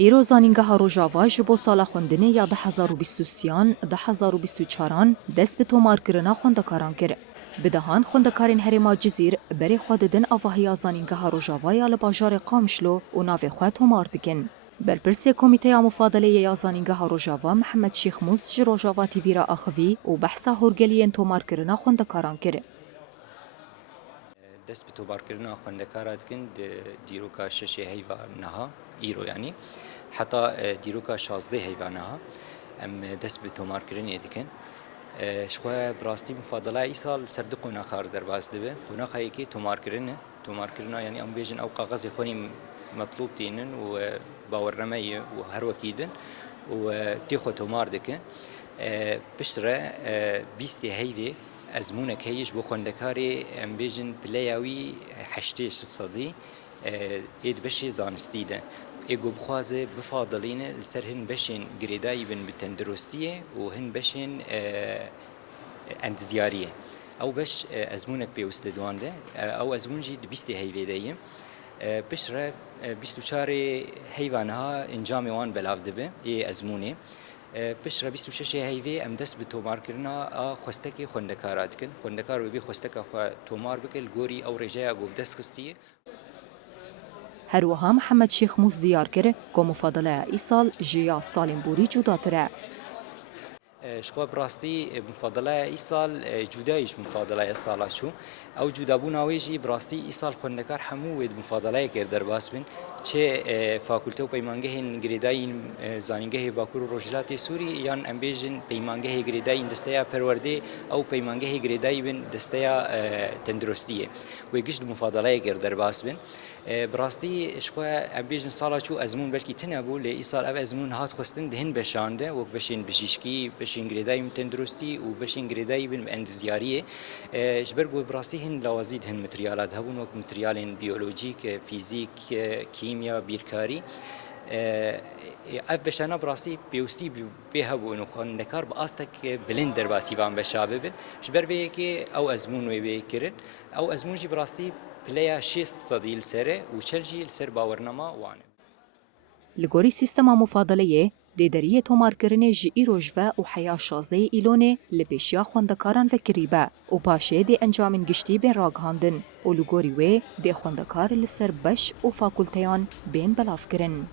ایرو زانینگاها روژاوا جبو سالا خوندنه یا 2023-2024 دست به تومار کرنا خوندکاران کرد. بدهان خوندکارین هرما جزیر بری خود دن آواهی زانینگاها روژاوا یا لباجار قامشلو و ناو خود تومار دکن. برپرسی کمیته مفاضله یا زانینگاها روژاوا محمد شیخ موس جی روژاوا تیوی را آخوی و بحثا هرگلین تومار کرنا خوندکاران کرد. دست به تومار کرنا خوندکارات کن دیروکا شش حیوانها ایرو یعنی حتی دیروکا 16 حیوانها ام دست به تومار کرنی دکن. شخواه براستی مفاضله ای سال سرد قناخار در باز دبه قناخایی که تومار کرنا یعنی ام بیجن او کاغذ خونی مطلوب دینن و باورنامه و هر وکیدن و تیخو تومار دکن بشره 20 هیوی ازمونك هيش بو خوندكاري ام بيجن بلاياوي حشتيش صدي ايد بشي زانستيده ايگو بخوازه بفاضلين لسر هن بشين گريداي بن بتندرستيه وهن بشين اندزياريه او بش ازمونك بيوستدوان ده او ازمون جي 20 هيوي دايم بشره 24 حيوانها انجام وان بلاف دبه اي ازمونه بشره 26 هیوی ام دست به تومار کرنا خوستکی خوندکارات کن خوندکار و بی خوستک خو تومار بکل گوری او رجاء گوب دست خستی هروها محمد شیخ موس دیار کرد که مفاضله ای سال جیا سالم بوری جدا تره. شخوا براستی مفاضله ای سال جدایش مفاضله ای سالا شو او جدا بوناویجی براستی ای سال خوندکار همو وید مفاضله کرد در باس بن چه فاکولته و پیمانگه گریدای زانینگه باکور روجلات سوری یان امبیجن پیمانگه گریدای دستیا پرورده او پیمانگه گریدای بن دستیا تندرستیه و گشت مفاضله کرد در باس بن براستی شخوا امبیجن سالا شو ازمون بلکی تنبو لی ای سال او ازمون هات خستن دهن بشانده و بشین بجیشکی بشین گریدای تندرستی و بشین گریدای بن اندزیاریه جبرگو براستی هن لوازید هن متریالات هبون وقت متریالین بیولوژیک فیزیک کیمیا بیرکاری اف بشنا براستی بیوستی به هبون و خوندکار با استک بلند در باسی وان بشابه بن جبر به که او ازمون و به کرد او ازمون جی براستی پلیا 6 صدیل سره و چلجی سر باورنما وانه لگوری سیستم مفاضله دیداری تومار کرنه جی ایروژوه و حیا 16 ایلونه لپیشیا خوندکاران وکریبه و پاشه دی انجام گشتی بین راگهاندن و لگوری وی دی خوندکار لسر بش و فاکولتیان بین بلاف کرن.